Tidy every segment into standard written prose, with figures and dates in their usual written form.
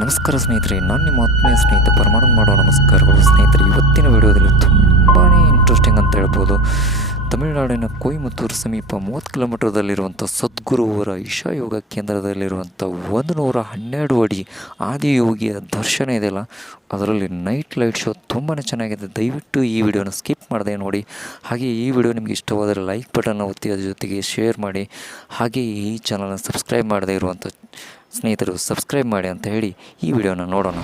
ನಮಸ್ಕಾರ ಸ್ನೇಹಿತರೆ, ನಾನು ನಿಮ್ಮ ಆತ್ಮೀಯ ಸ್ನೇಹಿತ ಪರಮಾನಂದ ಮಾಡೋ ನಮಸ್ಕಾರಗಳು ಸ್ನೇಹಿತರೆ. ಇವತ್ತಿನ ವಿಡಿಯೋದಲ್ಲಿ ತುಂಬಾ ಇಂಟ್ರೆಸ್ಟಿಂಗ್ ಅಂತ ಹೇಳ್ಬೋದು. ತಮಿಳುನಾಡಿನ ಕೊಯಮತ್ತೂರು ಸಮೀಪ 30 ಕಿಲೋಮೀಟರ್ದಲ್ಲಿರುವಂಥ ಸದ್ಗುರುವರ ಇಶಾ ಯೋಗ ಕೇಂದ್ರದಲ್ಲಿರುವಂಥ 112 ಅಡಿ ಆದಿಯೋಗಿಯ ದರ್ಶನ ಇದೆಯಲ್ಲ, ಅದರಲ್ಲಿ ನೈಟ್ ಲೈಟ್ ಶೋ ತುಂಬಾ ಚೆನ್ನಾಗಿದೆ. ದಯವಿಟ್ಟು ಈ ವಿಡಿಯೋನ ಸ್ಕಿಪ್ ಮಾಡದೆ ನೋಡಿ. ಹಾಗೆ ಈ ವಿಡಿಯೋ ನಿಮಗೆ ಇಷ್ಟವಾದರೆ ಲೈಕ್ ಬಟನ್ನ ಒತ್ತಿ, ಅದ್ರ ಜೊತೆಗೆ ಶೇರ್ ಮಾಡಿ. ಹಾಗೆ ಈ ಚಾನಲ್ನ ಸಬ್ಸ್ಕ್ರೈಬ್ ಮಾಡದೇ ಇರುವಂಥ ಸ್ನೇಹಿತರು ಸಬ್ಸ್ಕ್ರೈಬ್ ಮಾಡಿ ಅಂತ ಹೇಳಿ ಈ ವಿಡಿಯೋನ ನೋಡೋಣ.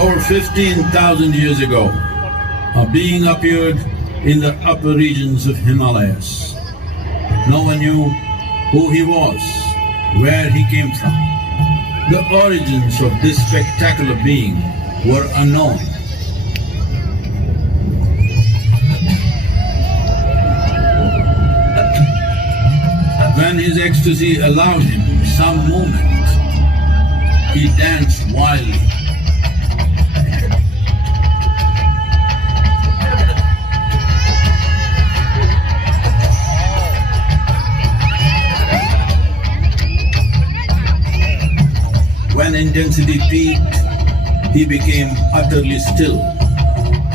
Over 15,000 years ago, a being appeared in the upper regions of Himalayas. No one knew who he was, where he came from. The origins of this spectacular being were unknown. When his ecstasy allowed him some movement, he danced wildly. When intensity peaked, he became utterly still.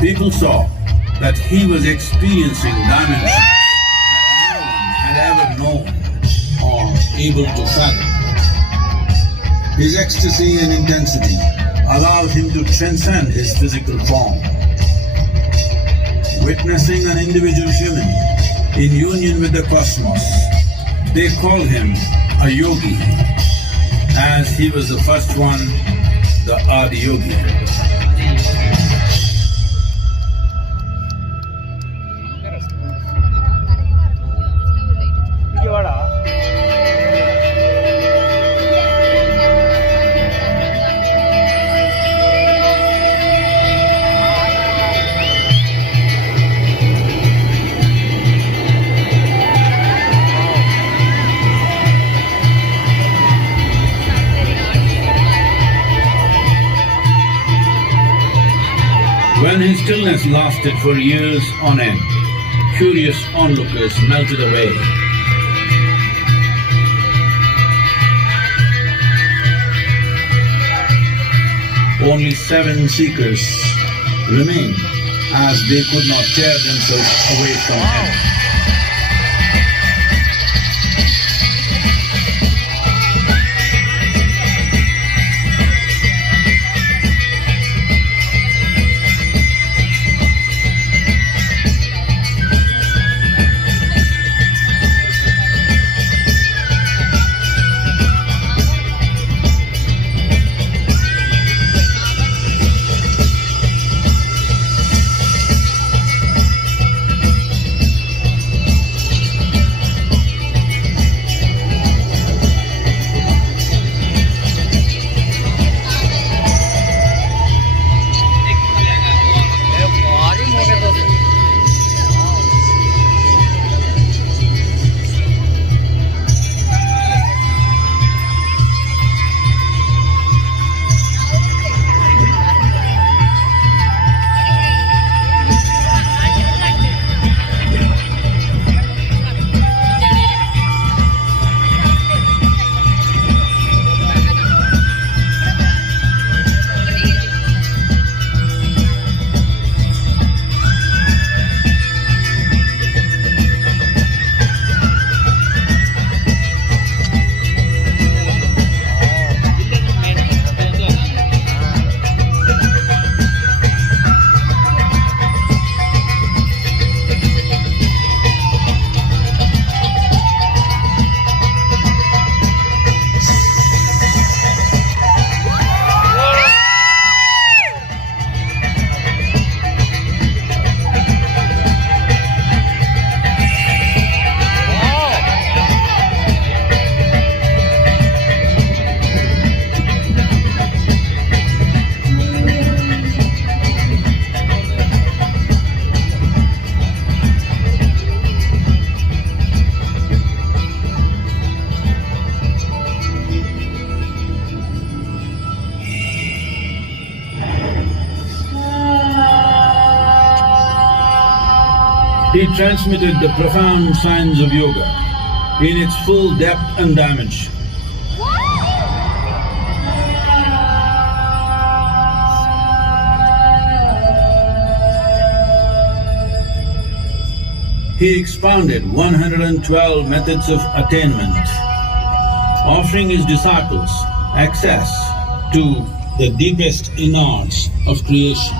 People saw that he was experiencing dimensions that no one had ever known or able to fathom. His ecstasy and intensity allowed him to transcend his physical form. Witnessing an individual human in union with the cosmos, they called him a yogi, as he was the first one, the Adi Yogi. When his stillness lasted for years on end, curious onlookers melted away. Only 7 seekers remained, as they could not tear themselves away from him. He transmitted the profound science of yoga in its full depth and dimension. He expounded 112 methods of attainment, offering his disciples access to the deepest innards of creation.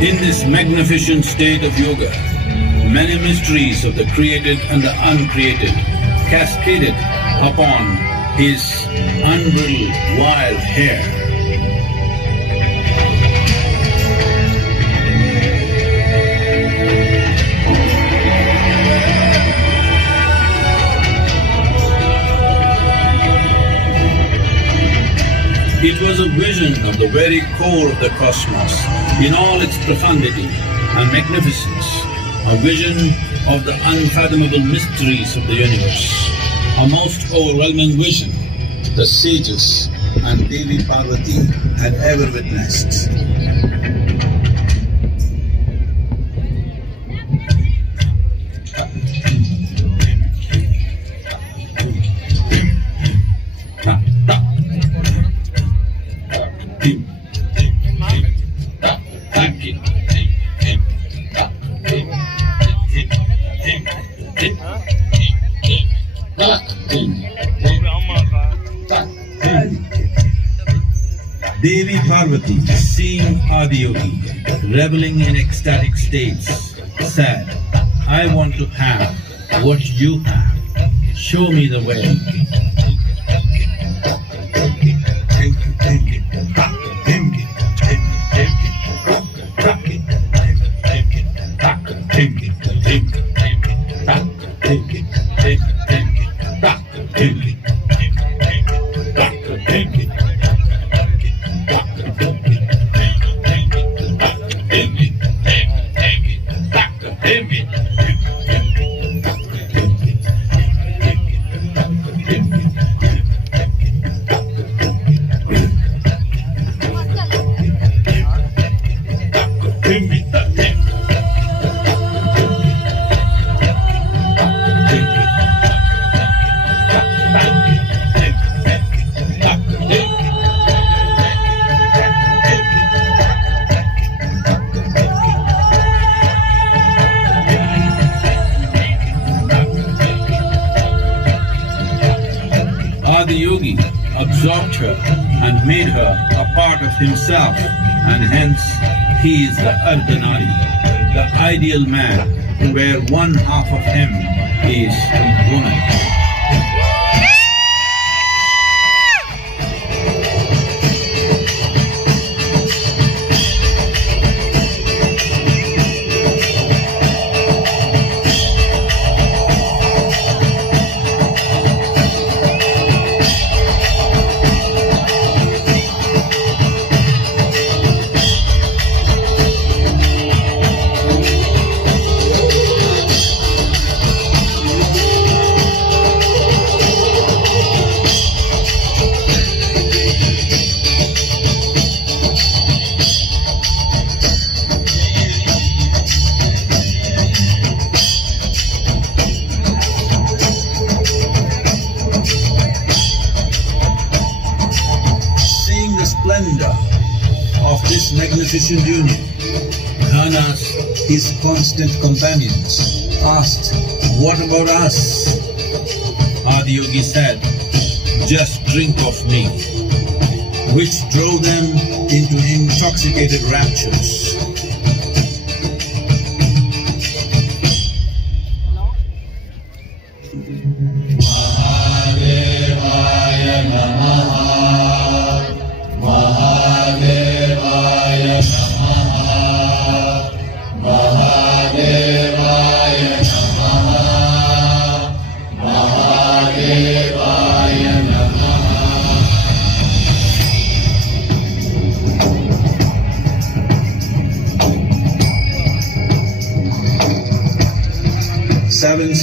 In this magnificent state of yoga, many mysteries of the created and the uncreated cascaded upon his unbridled wild hair. It was a vision of the very core of the cosmos in all its profundity and magnificence, a vision of the unfathomable mysteries of the universe, a most overwhelming vision the sages and Devi Parvati had ever witnessed. Devi Parvati, seeing Adiyogi reveling in ecstatic states, said, "I want to have what you have. Show me the way." Adiyogi absorbed her and made her a part of himself, and hence he is the Ardhanari, the ideal man, where one half of him is woman. Of this magnificent union, Ghanas, his constant companions, asked, "What about us?" Adiyogi said, "Just drink of me," which drove them into intoxicated raptures.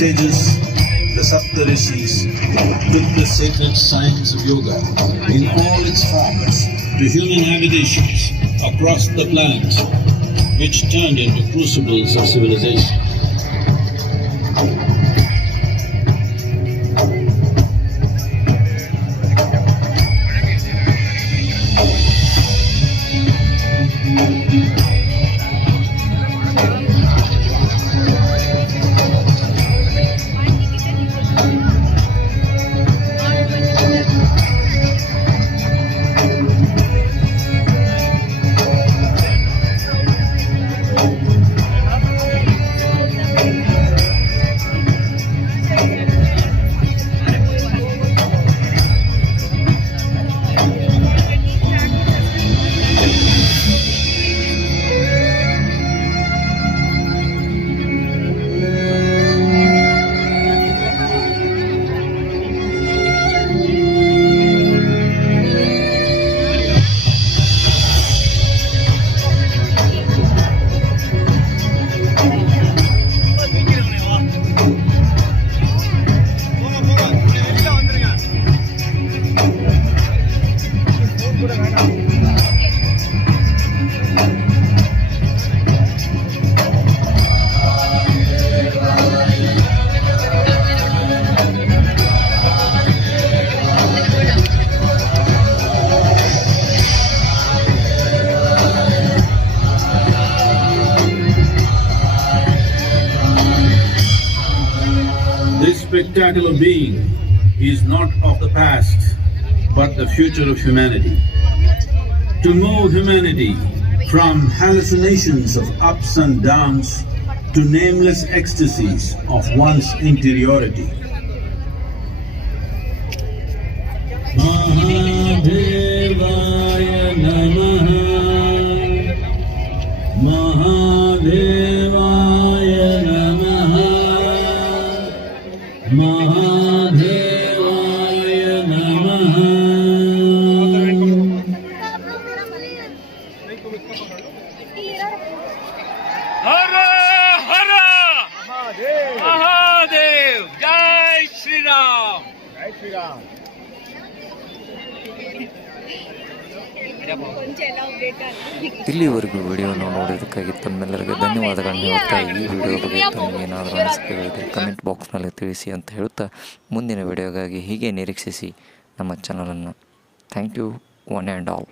sages, the Saptarishis, took the sacred science of yoga in all its forms to human habitations across the planet, which turned into crucibles of civilization. This spectacular being is not of the past, but the future of humanity. To move humanity from hallucinations of ups and downs to nameless ecstasies of one's interiority. Mahadevaya Namaha. Mahadevaya Namaha. Mahadevaya Namaha. Hara Hara Mahadev Jai Shri Ram. ಇಲ್ಲಿವರೆಗೂ ವಿಡಿಯೋನ ನೋಡೋದಕ್ಕಾಗಿ ತಮ್ಮೆಲ್ಲರಿಗೂ ಧನ್ಯವಾದಗಳನ್ನು ಹೇಳ್ತಾ ಈ video ಬಗ್ಗೆ ತಮಗೇನಾದರೂ ಅನಿಸಿಕೆಗಳಿದ್ದರೆ comment ಬಾಕ್ಸ್ನಲ್ಲಿ ತಿಳಿಸಿ ಅಂತ ಹೇಳ್ತಾ ಮುಂದಿನ ವಿಡಿಯೋಗಾಗಿ ಹೀಗೆ ನಿರೀಕ್ಷಿಸಿ ನಮ್ಮ ಚಾನಲನ್ನು. Thank you one and all.